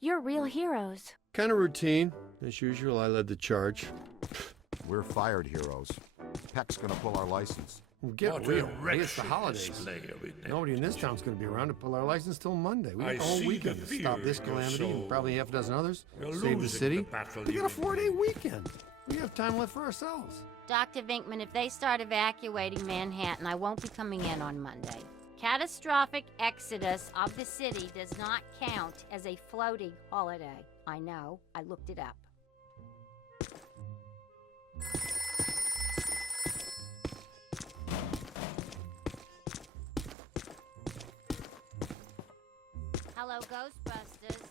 You're real heroes. Kind of routine. As usual, I led the charge. We're fired heroes. Peck's gonna pull our license. Well, get real. It's the holidays. Nobody in this town's going to be around to pull our license till Monday. We got the whole weekend to stop this calamity and probably half a dozen others. Save the city. We got a 4-day weekend. We have time left for ourselves. Dr. Vinkman, if they start evacuating Manhattan, I won't be coming in on Monday. Catastrophic exodus of the city does not count as a floating holiday. I know. I looked it up. Hello, Ghostbusters.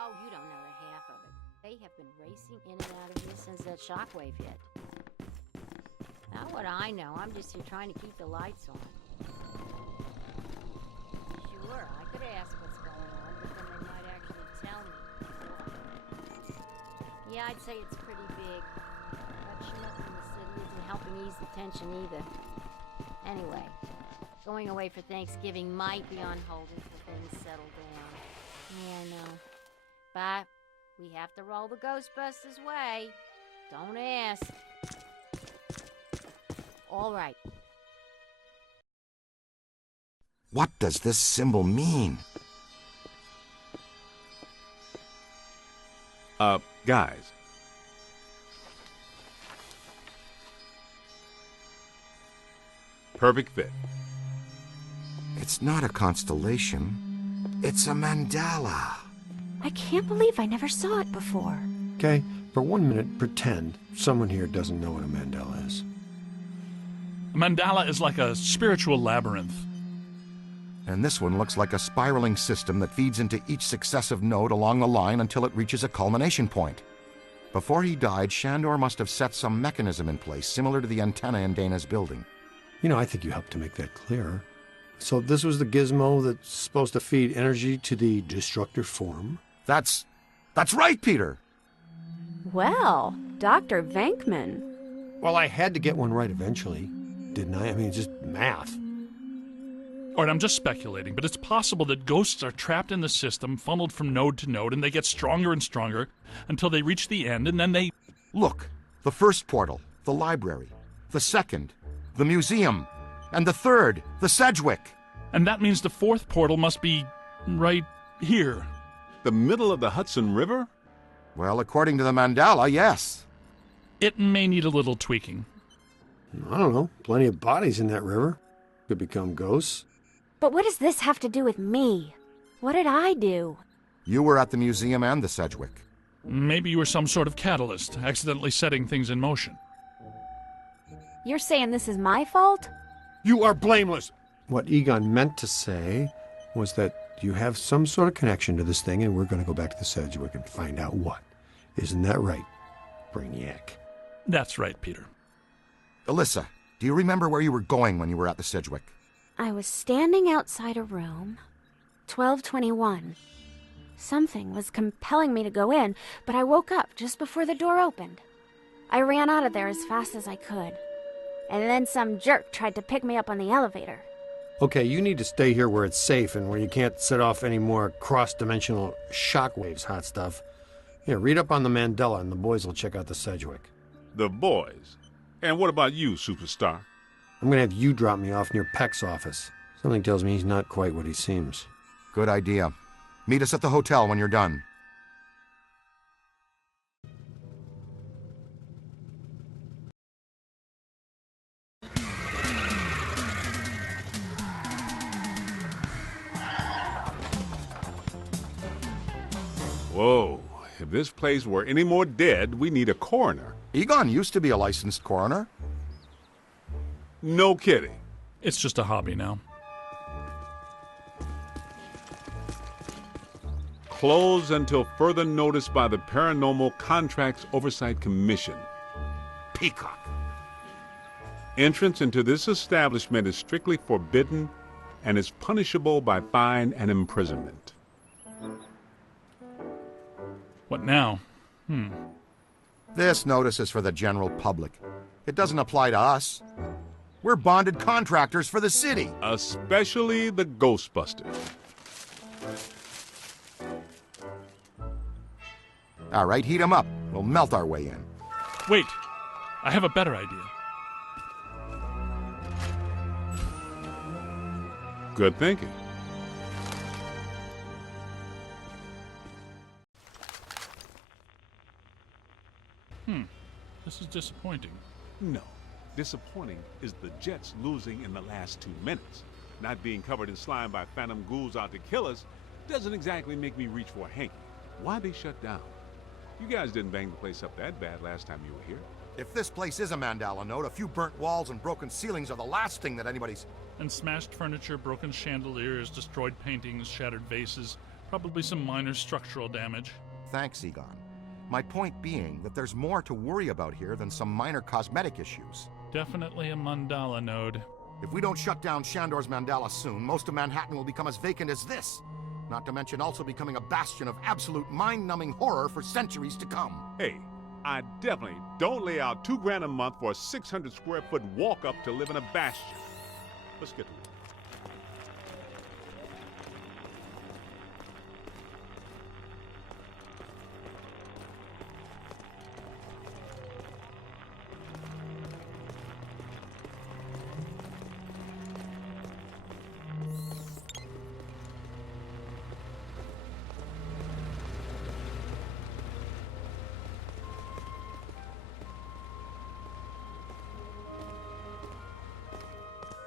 Oh, you don't know the half of it. They have been racing in and out of here since that shockwave hit. Not what I know. I'm just here trying to keep the lights on. Sure, I could ask what's going on, but then they might actually tell me. Yeah, I'd say it's pretty big. That schmuck in the city isn't helping ease the tension either. Anyway, going away for Thanksgiving might be on hold until things settle down. Yeah, I know. But we have to roll the Ghostbusters way. Don't ask. All right. What does this symbol mean? Guys. Perfect fit. It's not a constellation. It's a mandala. I can't believe I never saw it before. Okay, for 1 minute, pretend someone here doesn't know what a mandala is. A mandala is like a spiritual labyrinth. And this one looks like a spiraling system that feeds into each successive node along the line until it reaches a culmination point. Before he died, Shandor must have set some mechanism in place similar to the antenna in Dana's building. You know, I think you helped to make that clearer. So this was the gizmo that's supposed to feed energy to the destructor form? That's right, Peter! Well, Dr. Venkman. Well, I had to get one right eventually, didn't I? I mean, it's just math. All right, I'm just speculating, but it's possible that ghosts are trapped in the system, funneled from node to node, and they get stronger and stronger until they reach the end, and then they... Look, the first portal, the library. The second, the museum. And the third, the Sedgwick. And that means the fourth portal must be right here. The middle of the Hudson River? Well, according to the mandala, yes. It may need a little tweaking. I don't know. Plenty of bodies in that river. Could become ghosts. But what does this have to do with me? What did I do? You were at the museum and the Sedgwick. Maybe you were some sort of catalyst, accidentally setting things in motion. You're saying this is my fault? You are blameless. What Egon meant to say was that you have some sort of connection to this thing, and we're going to go back to the Sedgwick and find out what. Isn't that right, Brainiac? That's right, Peter. Alyssa, do you remember where you were going when you were at the Sedgwick? I was standing outside a room, 1221. Something was compelling me to go in, but I woke up just before the door opened. I ran out of there as fast as I could. And then some jerk tried to pick me up on the elevator. Okay, you need to stay here where it's safe and where you can't set off any more cross-dimensional shockwaves, hot stuff. Here, read up on the mandala and the boys will check out the Sedgwick. The boys? And what about you, superstar? I'm going to have you drop me off near Peck's office. Something tells me he's not quite what he seems. Good idea. Meet us at the hotel when you're done. Whoa. If this place were any more dead, we need a coroner. Egon used to be a licensed coroner. No kidding. It's just a hobby now. Closed until further notice by the Paranormal Contracts Oversight Commission. Peacock. Entrance into this establishment is strictly forbidden and is punishable by fine and imprisonment. What now? This notice is for the general public. It doesn't apply to us. We're bonded contractors for the city. Especially the Ghostbusters. All right, heat 'em up. We'll melt our way in. Wait, I have a better idea. Good thinking. This is disappointing. No. Disappointing is the Jets losing in the last 2 minutes. Not being covered in slime by phantom ghouls out to kill us doesn't exactly make me reach for a hanky. Why'd they shut down? You guys didn't bang the place up that bad last time you were here. If this place is a Mandala node, a few burnt walls and broken ceilings are the last thing that anybody's... And smashed furniture, broken chandeliers, destroyed paintings, shattered vases, probably some minor structural damage. Thanks, Egon. My point being that there's more to worry about here than some minor cosmetic issues. Definitely a mandala node. If we don't shut down Shandor's Mandala soon, most of Manhattan will become as vacant as this. Not to mention also becoming a bastion of absolute mind-numbing horror for centuries to come. Hey, I definitely don't lay out $2 grand a month for a 600 square foot walk-up to live in a bastion. Let's get to it.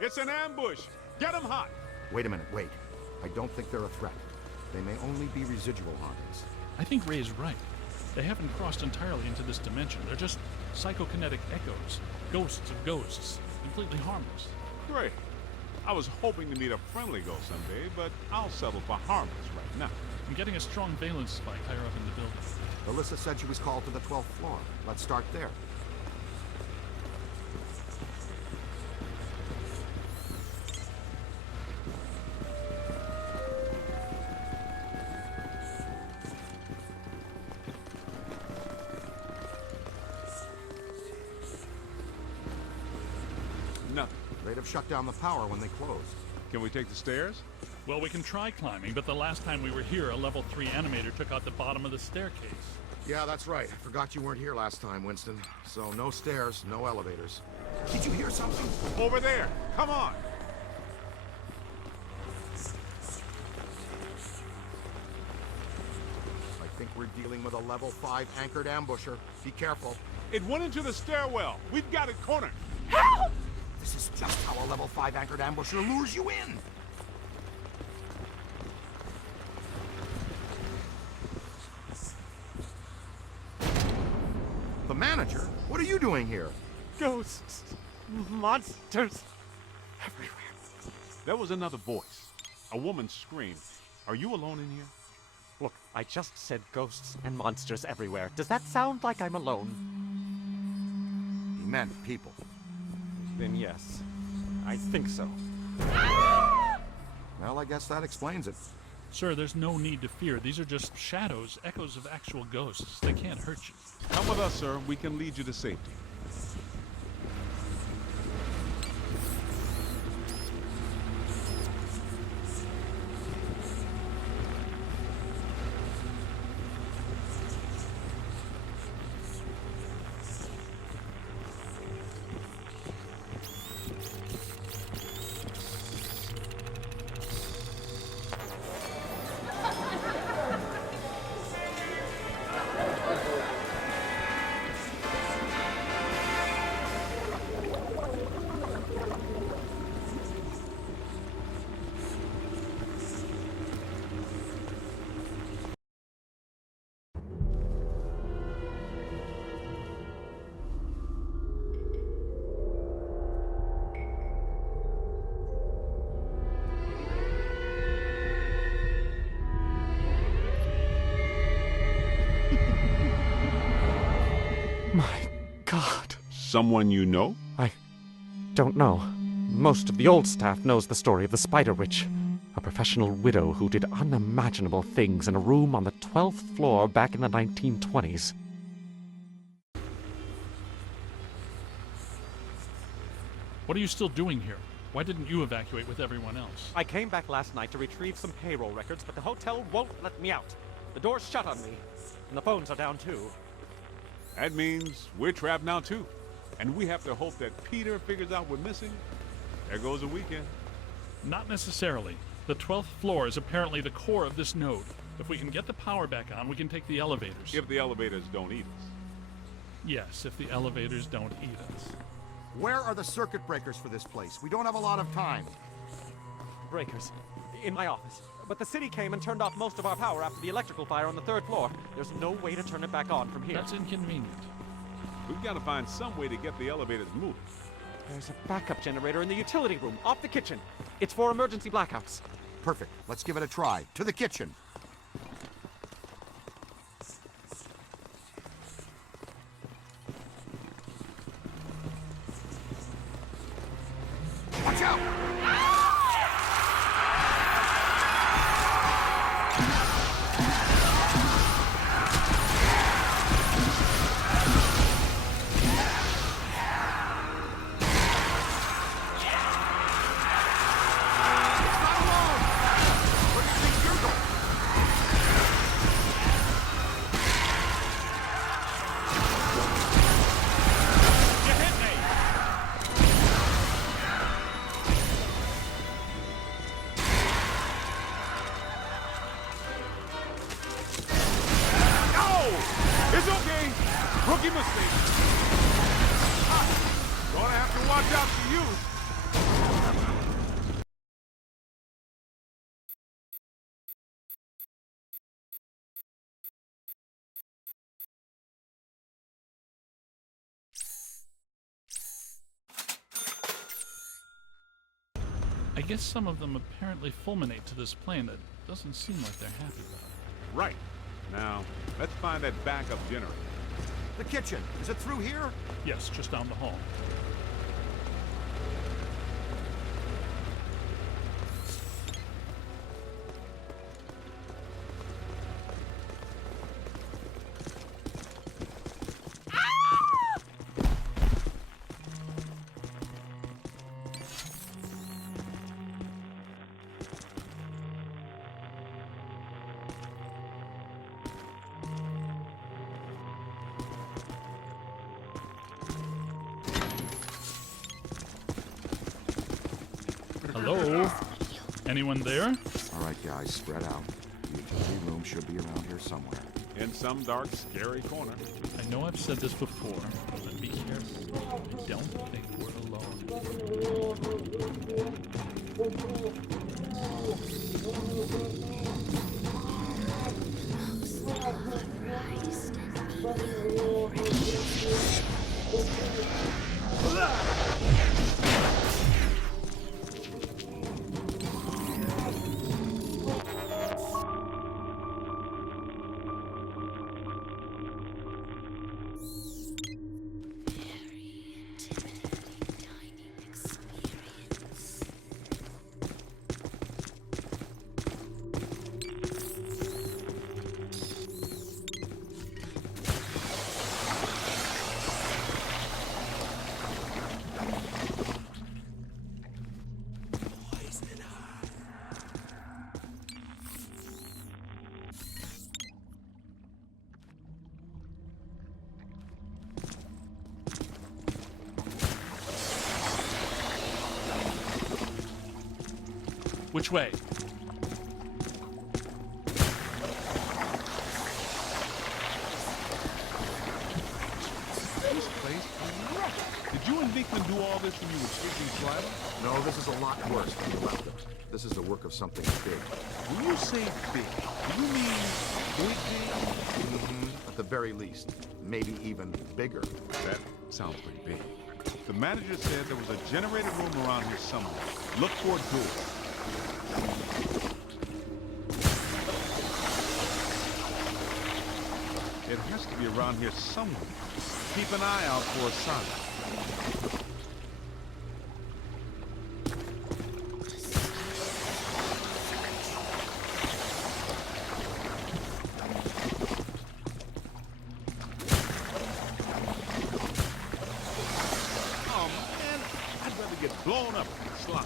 It's an ambush! Get them hot! Wait a minute, wait. I don't think they're a threat. They may only be residual hauntings. I think Ray is right. They haven't crossed entirely into this dimension. They're just psychokinetic echoes. Ghosts of ghosts. Completely harmless. Great. I was hoping to meet a friendly ghost someday, but I'll settle for harmless right now. I'm getting a strong valence spike higher up in the building. Alyssa said she was called to the 12th floor. Let's start there. Nothing. They'd have shut down the power when they closed. Can we take the stairs? Well, we can try climbing, but the last time we were here, a level 3 animator took out the bottom of the staircase. Yeah, that's right. I forgot you weren't here last time, Winston. So no stairs, no elevators. Did you hear something? Over there! Come on! I think we're dealing with a level 5 anchored ambusher. Be careful. It went into the stairwell. We've got it cornered. Help! This is just how a level 5 anchored ambusher lures you in. The manager? What are you doing here? Ghosts, monsters, everywhere. That was another voice. A woman screamed. Are you alone in here? Look, I just said ghosts and monsters everywhere. Does that sound like I'm alone? He meant people. Then yes, I think so. Well, I guess that explains it. Sir, there's no need to fear. These are just shadows, echoes of actual ghosts. They can't hurt you. Come with us, sir. We can lead you to safety. My God. Someone you know? I don't know. Most of the old staff knows the story of the Spider Witch, a professional widow who did unimaginable things in a room on the 12th floor back in the 1920s. What are you still doing here? Why didn't you evacuate with everyone else? I came back last night to retrieve some payroll records, but the hotel won't let me out. The door's shut on me, and the phones are down too. That means we're trapped now too. And we have to hope that Peter figures out we're missing. There goes a weekend. Not necessarily. The 12th floor is apparently the core of this node. If we can get the power back on, we can take the elevators. If the elevators don't eat us. Yes, if the elevators don't eat us. Where are the circuit breakers for this place? We don't have a lot of time. Breakers. In my office. But the city came and turned off most of our power after the electrical fire on the 3rd floor. There's no way to turn it back on from here. That's inconvenient. We've got to find some way to get the elevators moving. There's a backup generator in the utility room, off the kitchen. It's for emergency blackouts. Perfect. Let's give it a try. To the kitchen. Watch out! It's okay. Rookie mistake. Gonna have to watch out for you. I guess some of them apparently fulminate to this plane that doesn't seem like they're happy about it. Right. Now, let's find that backup generator. The kitchen. Is it through here? Yes, just down the hall. Hello? Anyone there? All right, guys, spread out. The utility room should be around here somewhere. In some dark, scary corner. I know I've said this before, but be careful. I don't think we're alone. Which way? This place is rough. Did you and Vinkman do all this when you were switching sliders? No, this is a lot worse than we left it. This is the work of something big. When you say big, do you mean big? At the very least. Maybe even bigger. That sounds pretty big. The manager said there was a generator room around here somewhere. Look for a door. It has to be around here somewhere. Keep an eye out for a sign. Oh man, I'd rather blown up in the slime.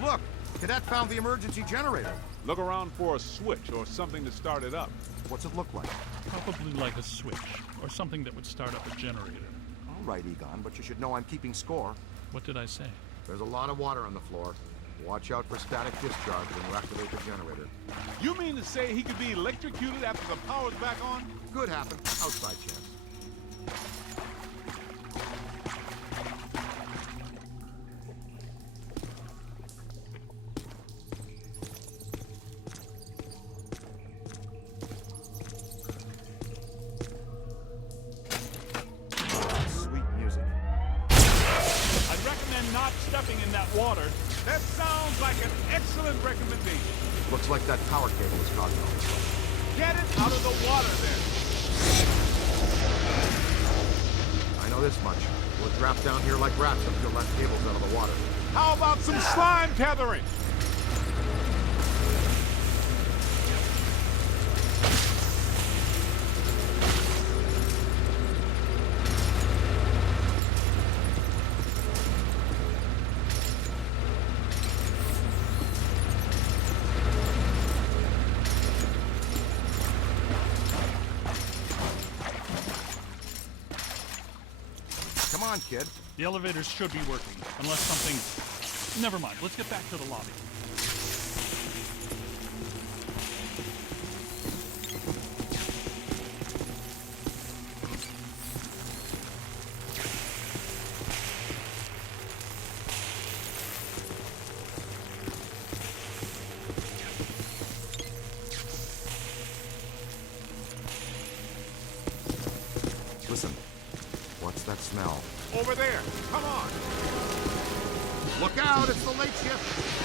Look! Cadet found the emergency generator. Look around for a switch or something to start it up. What's it look like? Probably like a switch, or something that would start up a generator. All right, Egon, but you should know I'm keeping score. What did I say? There's a lot of water on the floor. Watch out for static discharge when you activate the generator. You mean to say he could be electrocuted after the power's back on? Could happen. Outside chance. Sweet music. I'd recommend not stepping in that water. That sounds like an excellent recommendation. Looks like that power cable is causing all this trouble. Get it out of the water then. I know this much. We'll drop down here like rats until that cable's out of the water. How about some slime tethering? Come on, kid. The elevators should be working, unless something... Never mind, let's get back to the lobby. Listen. What's that smell? Over there. Come on. Look out! It's the late shift!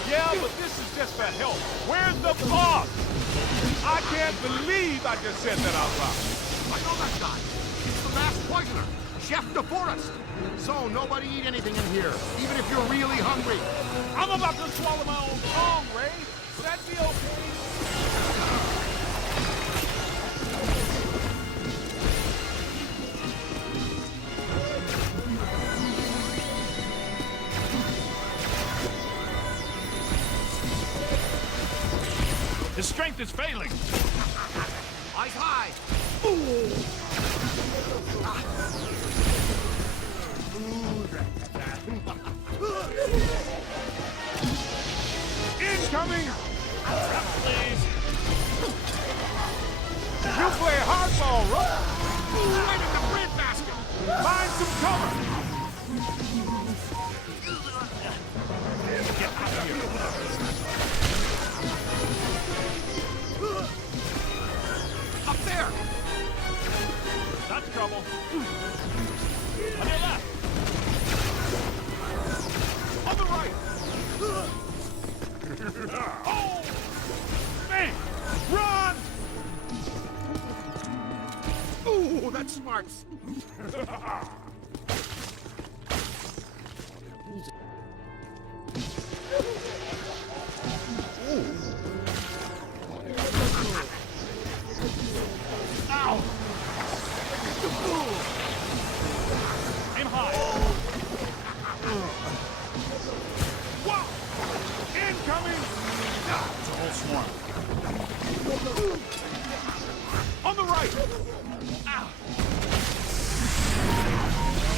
Yeah, but this is just for help. Where's the boss? I can't believe I just said that out loud. I know that guy. He's the masked poisoner, Chef DeForest. So nobody eat anything in here, even if you're really hungry. I'm about to swallow my own tongue, Ray. Would that be okay? His strength is failing. Eyes high! Incoming! Please! You play hardball, right? Right in the breadbasket! Find some cover! Get out of here! Up there! That's trouble. On your left! On the right! Oh! Man! Run! Ooh, that's smart. Ow! Aim high. Wow! Incoming! It's a whole swarm. On the right! Ow!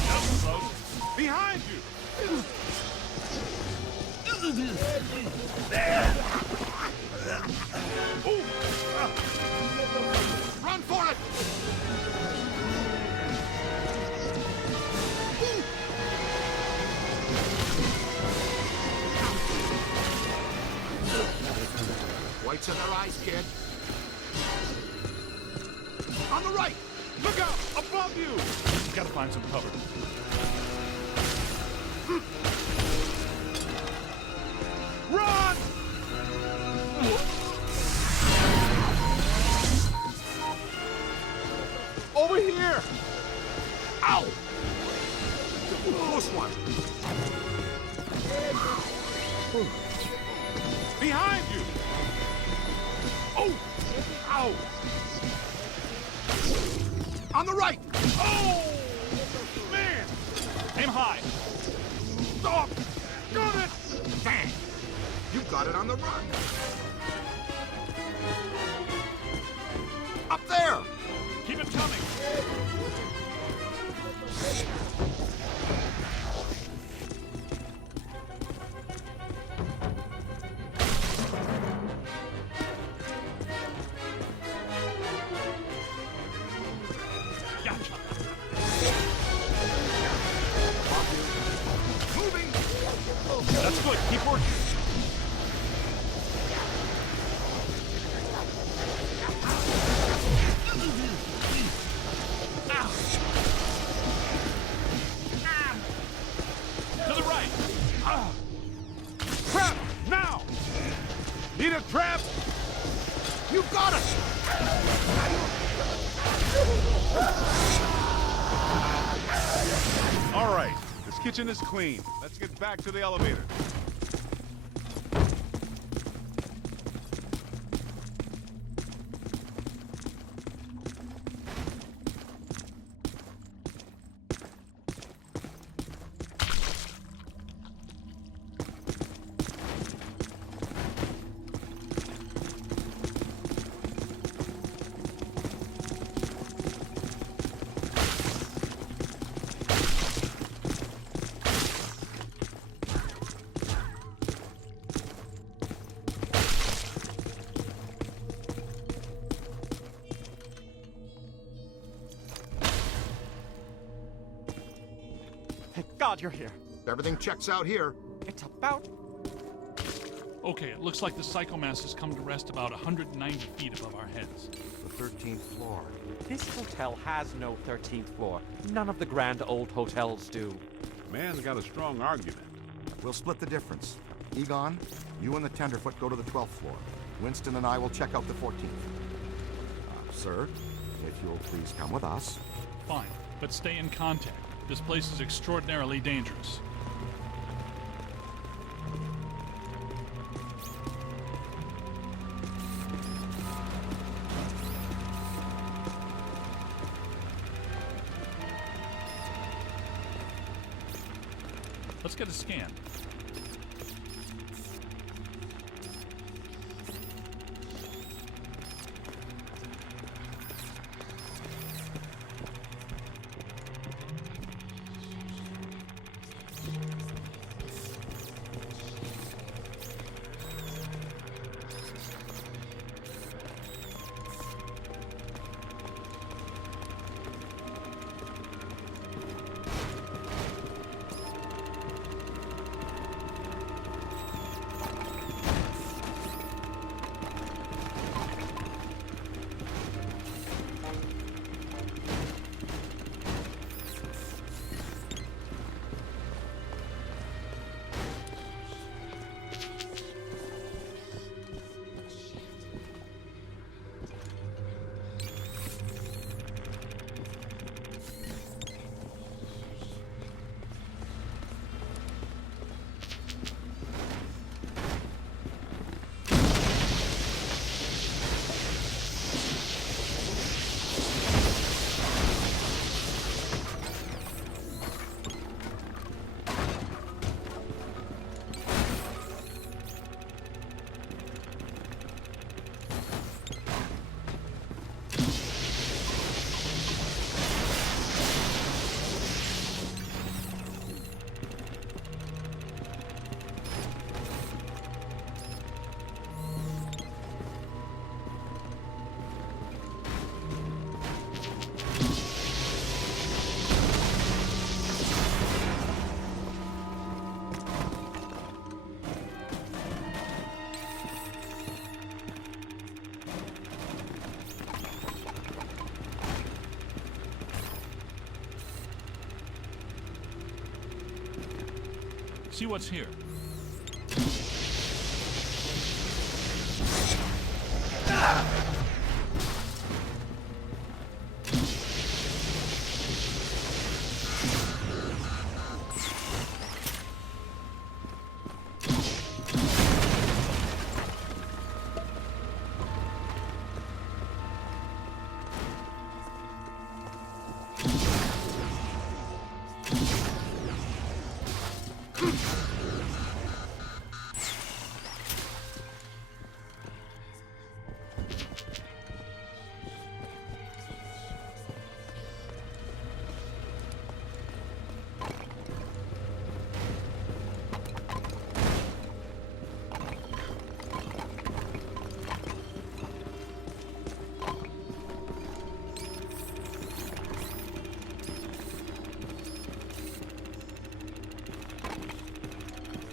That was close. Behind you! Ooh. Run for it! Whites in their eyes, kid. On the right! Look out! Above you! You gotta find some cover. Run! Over here! Ow! Close one! Behind you! Oh! Ow! On the right! Oh! Man! Aim high. Stop! Got it! Dang! You got it on the run! Up there! Keep it coming. Gotcha. Moving! That's good. Keep working. To the right. Trap! Now! Need a trap? You got it! All right, this kitchen is clean. Let's get back to the elevator. Thank God you're here. Everything checks out here. It's about... Okay, it looks like the psychomass has come to rest about 190 feet above our heads. The 13th floor. This hotel has no 13th floor. None of the grand old hotels do. Man's got a strong argument. We'll split the difference. Egon, you and the Tenderfoot go to the 12th floor. Winston and I will check out the 14th. Sir, if you'll please come with us. Fine, but stay in contact. This place is extraordinarily dangerous. Let's get a scan. See what's here.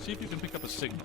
See if you can pick up a signal.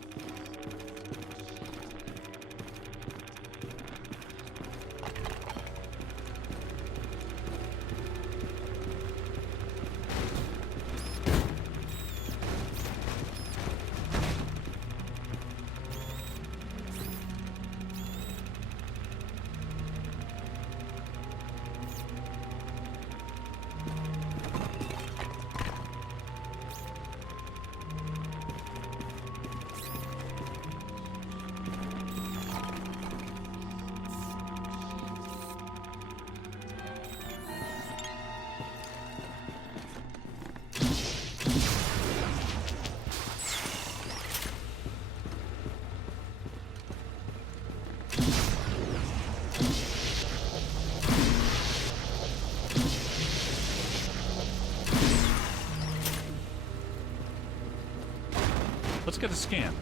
Let's get a scan.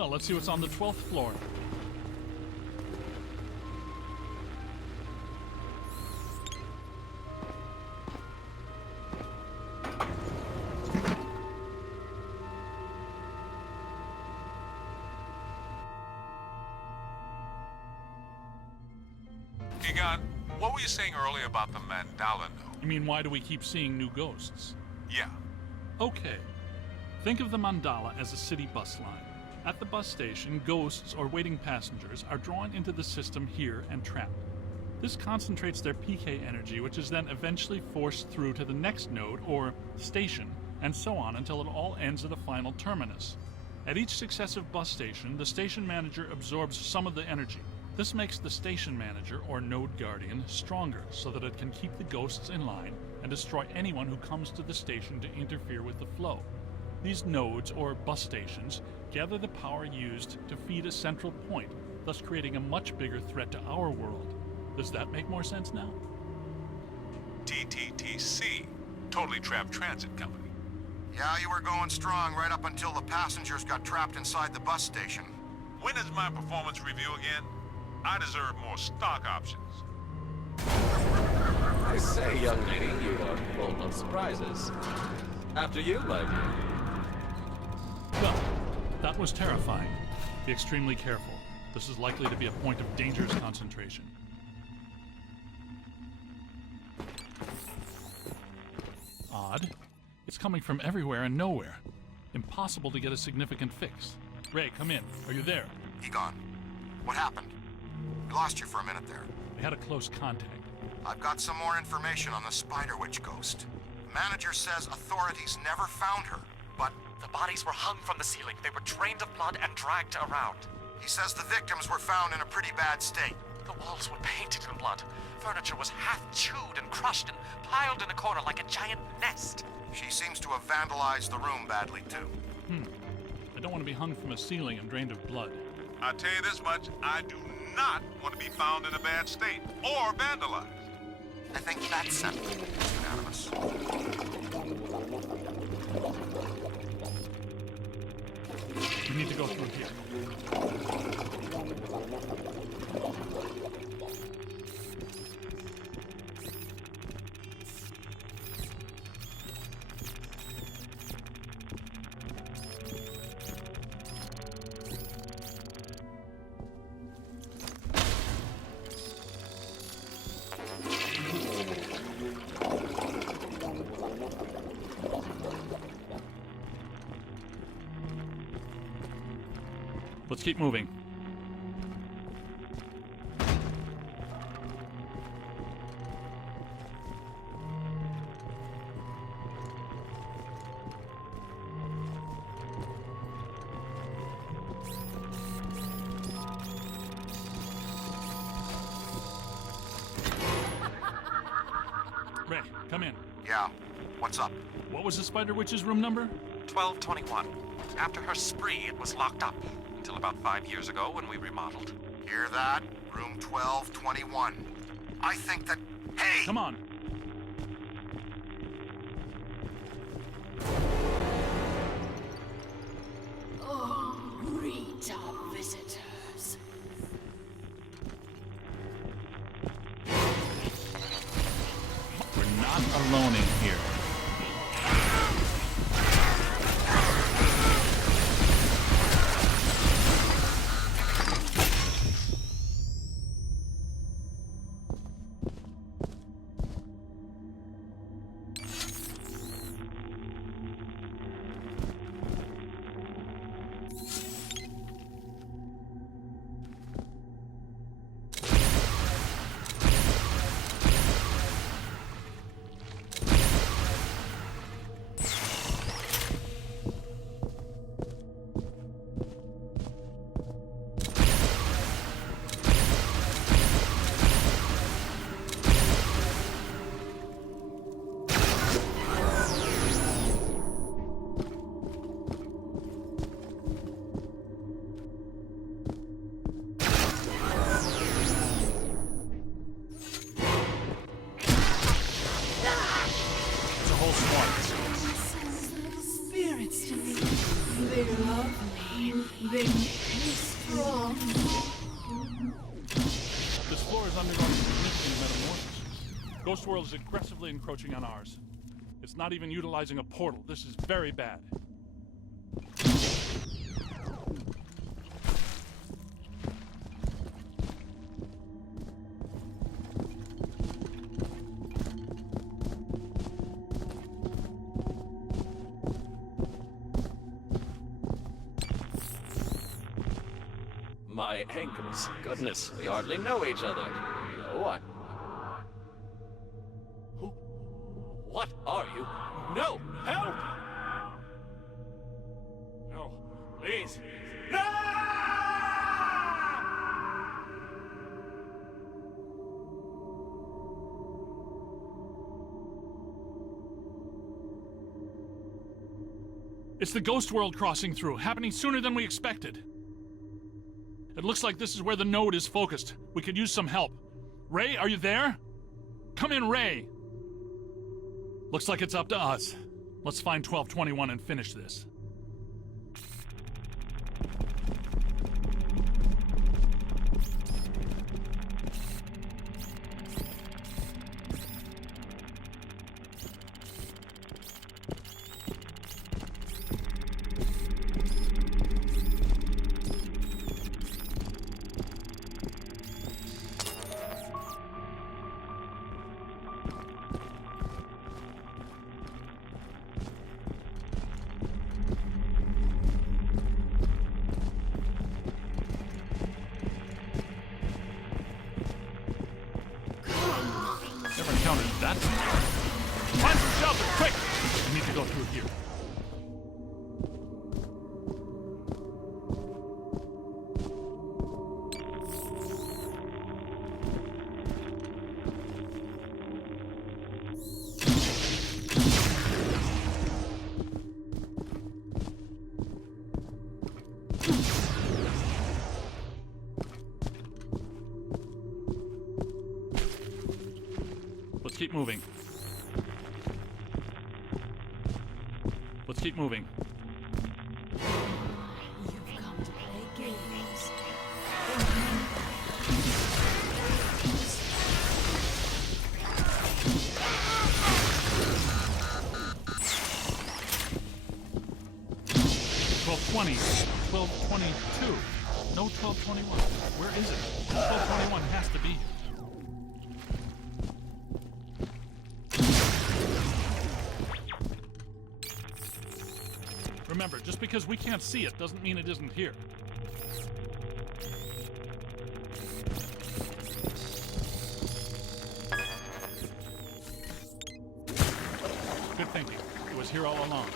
Well, let's see what's on the 12th floor. Egon, what were you saying earlier about the mandala node? You mean, why do we keep seeing new ghosts? Yeah. Okay. Think of the mandala as a city bus line. At the bus station, ghosts or waiting passengers are drawn into the system here and trapped. This concentrates their PK energy, which is then eventually forced through to the next node, or station, and so on until it all ends at a final terminus. At each successive bus station, the station manager absorbs some of the energy. This makes the station manager, or node guardian, stronger so that it can keep the ghosts in line and destroy anyone who comes to the station to interfere with the flow. These nodes, or bus stations, gather the power used to feed a central point, thus creating a much bigger threat to our world. Does that make more sense now? TTTC, Totally Trapped Transit Company. Yeah, you were going strong right up until the passengers got trapped inside the bus station. When is my performance review again? I deserve more stock options. I say, young lady, you are full of surprises. After you, my dear. Well, that was terrifying. Be extremely careful. This is likely to be a point of dangerous concentration. Odd. It's coming from everywhere and nowhere. Impossible to get a significant fix. Ray, come in. Are you there? Egon, what happened? We lost you for a minute there. We had a close contact. I've got some more information on the Spider Witch ghost. The manager says authorities never found her, but The bodies were hung from the ceiling. They were drained of blood and dragged around. he says the victims were found in a pretty bad state. The walls were painted in blood. Furniture was half chewed and crushed and piled in a corner like a giant nest. She seems to have vandalized the room badly, too. I don't want to be hung from a ceiling and drained of blood. I'll tell you this much, I do not want to be found in a bad state or vandalized. I think that's settled. It's unanimous. We need to go through here. Let's keep moving. Ray, come in. Yeah, what's up? What was the Spider Witch's room number? 1221. After her spree, it was locked up. Until about 5 years ago when we remodeled. Hear that? Room 1221. I think that... Hey! Come on. Greet our visitors. We're not alone in here. is undergoing significant metamorphosis. Ghost World is aggressively encroaching on ours. It's not even utilizing a portal. This is very bad. My ankles. Goodness, we hardly know each other. What? Who? What are you? No! Help! No, please. No! It's the Ghost World crossing through, happening sooner than we expected. It looks like this is where the node is focused. We could use some help. Ray, are you there? Come in, Ray! Looks like it's up to us. Let's find 1221 and finish this. Never encountered that. Find some shelter, quick! We need to go through here. Let's keep moving. Let's keep moving. You've come to play games. 1220, 1222. No 1221. Where is it? 1221 has to be here. Remember, just because we can't see it doesn't mean it isn't here. Good thinking. It was here all along.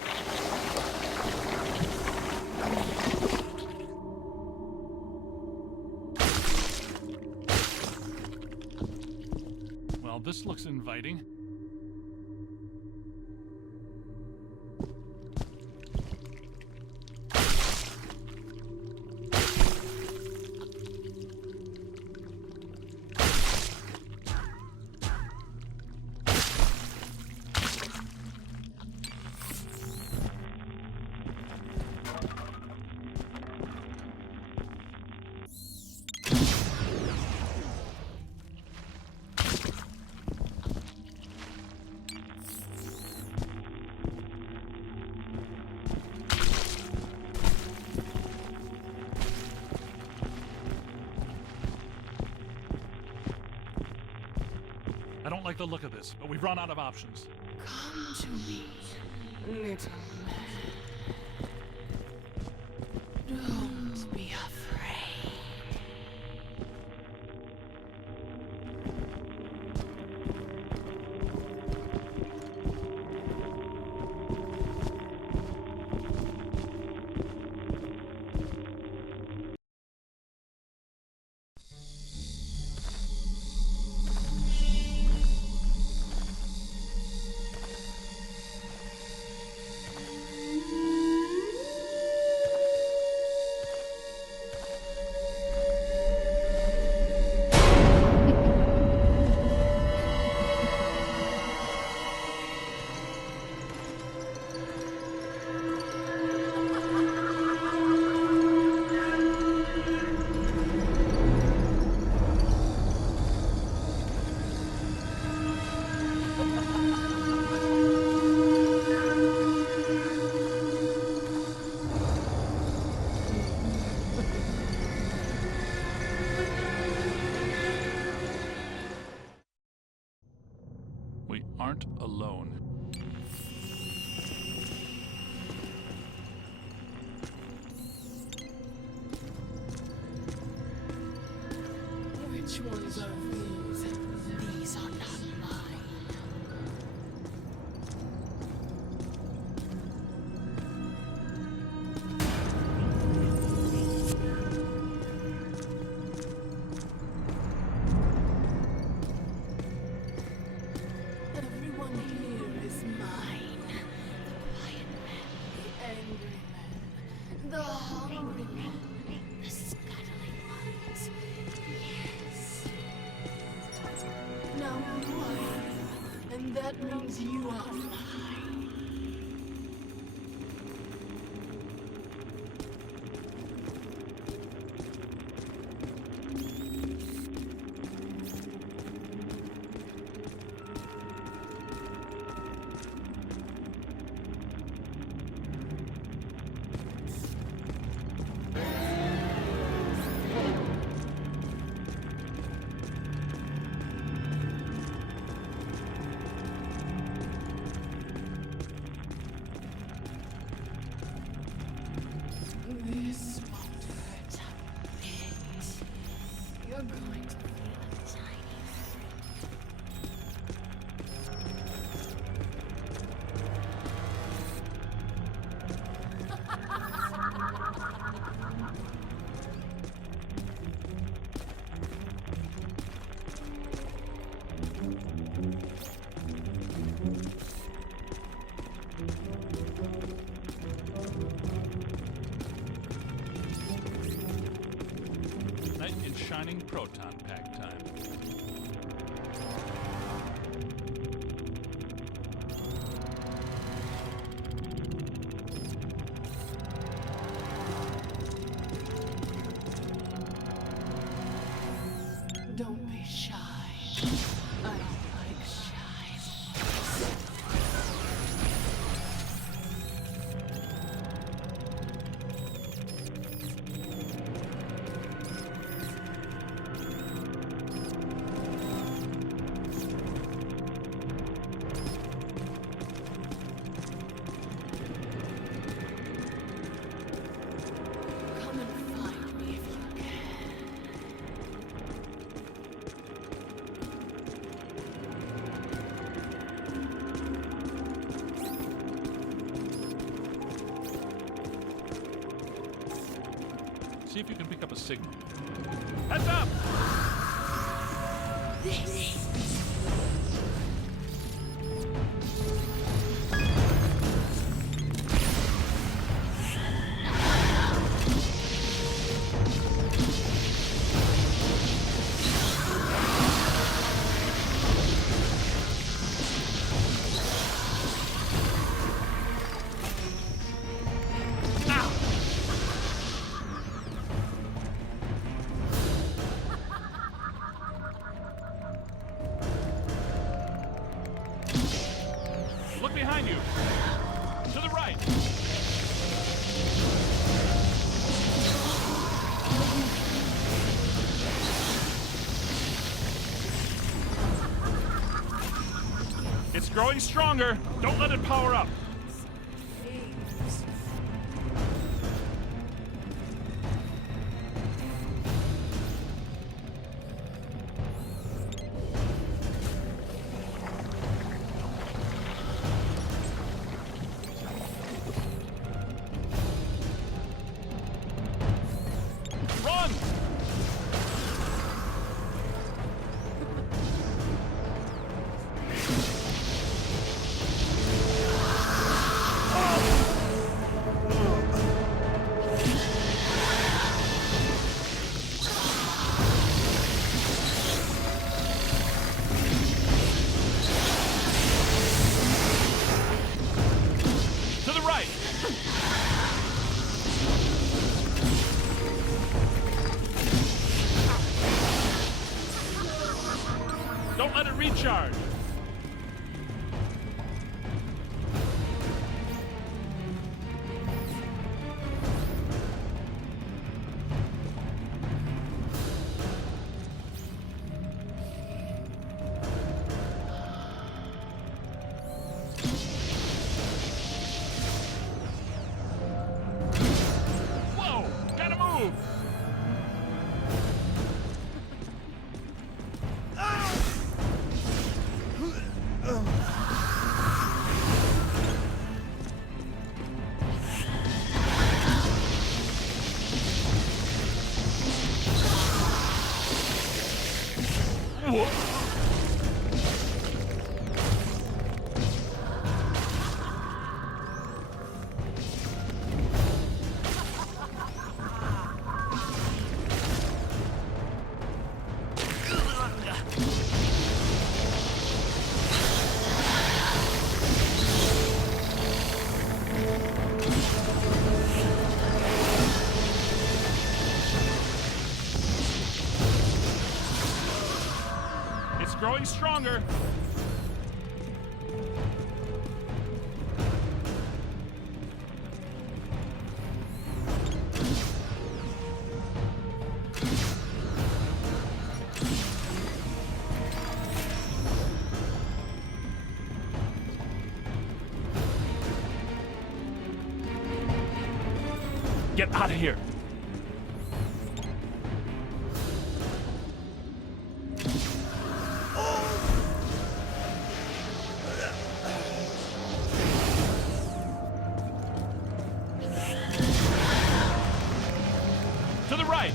Well, this looks inviting. I don't like the look of this, but we've run out of options. Come to me, little man. Don't be afraid. We aren't alone. Which ones are these? These are not mine. Everyone here is mine. The quiet man, the angry man, the hungry man, the scuttling ones. Yes. Now you are here, and that means you are mine. This won't hurt a bit. You're going to feel a tiny Night in shining proton pack time. Don't be shy. I don't like shy. Come and find me if you can. See if you can pick up a signal. Heads up! This. Look behind you! To the right! It's growing stronger! Don't let it power up! Run! To the right! Don't let it recharge! It's growing stronger. Get out of here. To the right.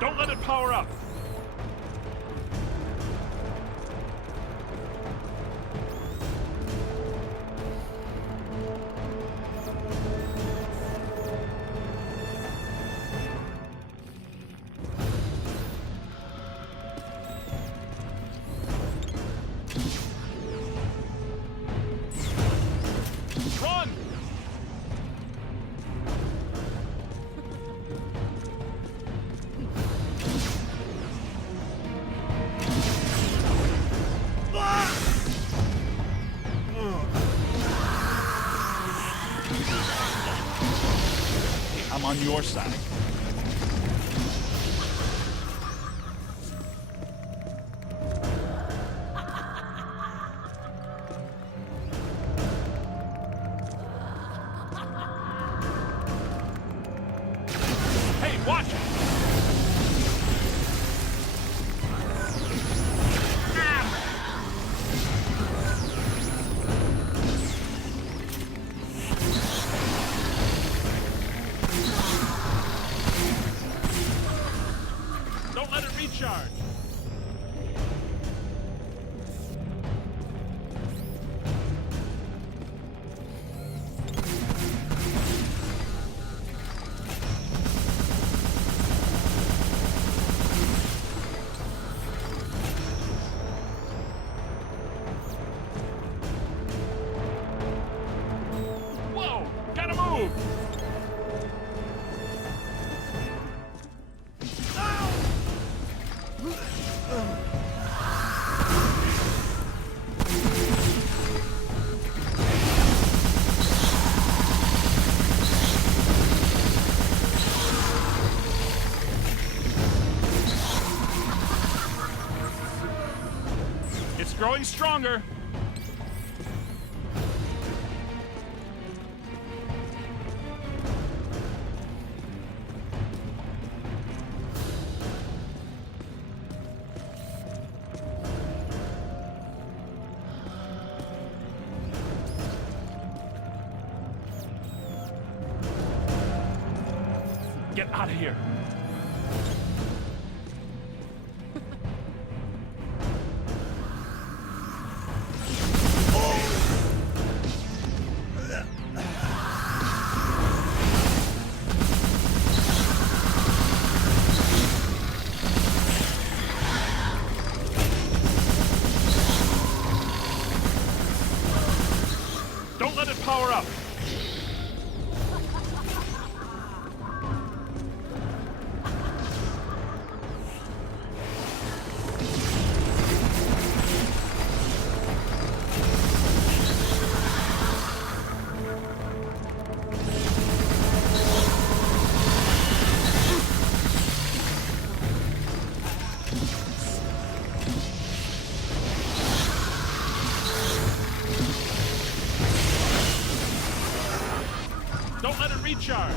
Don't let it power up. Run! I'm on your side. Hey, watch it! Don't let it recharge. Whoa! Gotta move! It's growing stronger. Get out of here. Don't let it power up. recharge.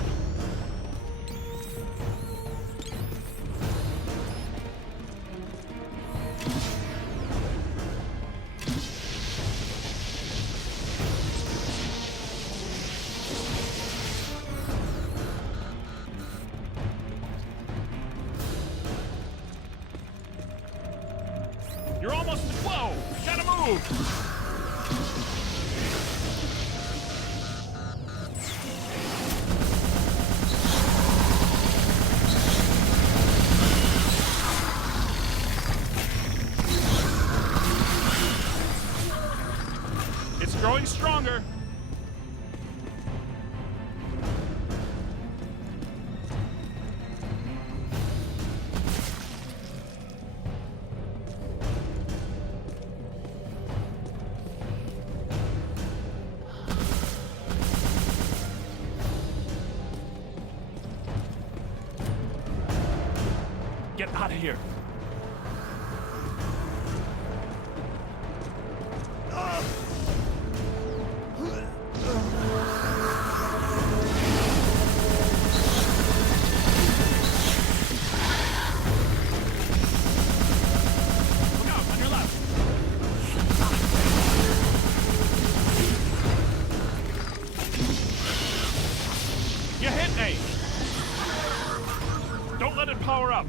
You're almost... Whoa! Gotta move! It's growing stronger. Get out of here. Look out, on your left. You hit me. Don't let it power up.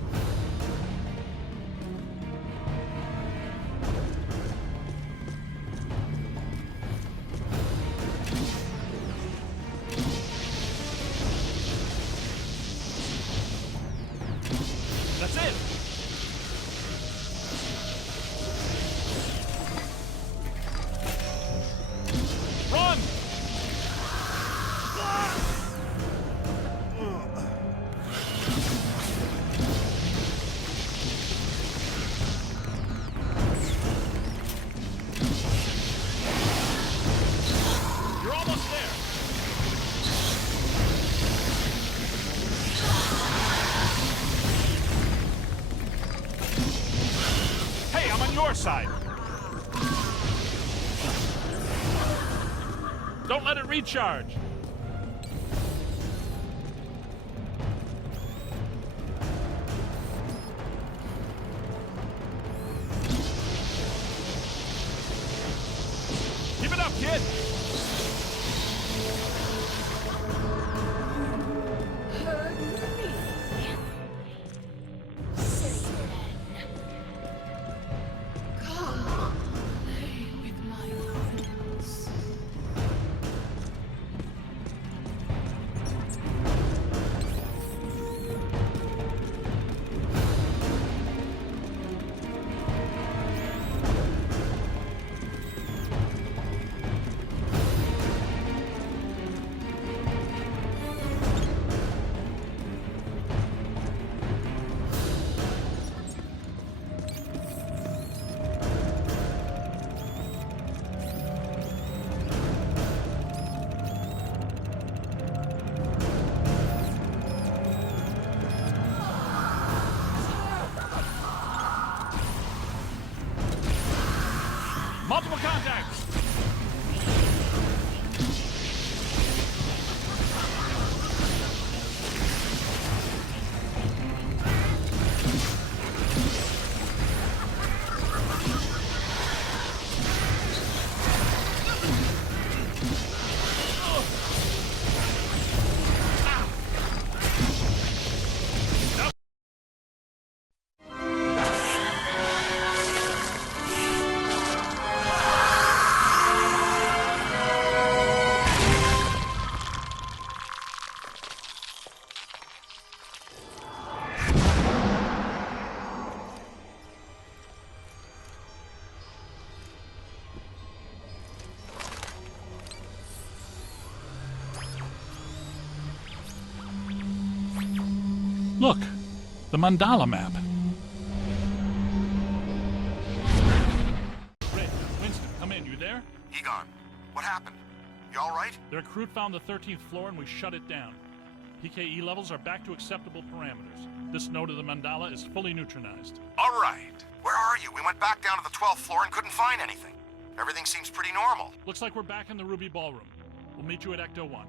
That's it! Run! You're almost there! Hey, I'm on your side. Don't let it recharge. Keep it up, kid. Heard me. Say then. Come, play with my friends. Multiple contacts. Look, the mandala map. Red, Winston, come in. You there? Egon, what happened? You all right? The recruit found the 13th floor and we shut it down. PKE levels are back to acceptable parameters. This node of the mandala is fully neutronized. All right. Where are you? We went back down to the 12th floor and couldn't find anything. Everything seems pretty normal. Looks like we're back in the Ruby Ballroom. We'll meet you at Ecto 1.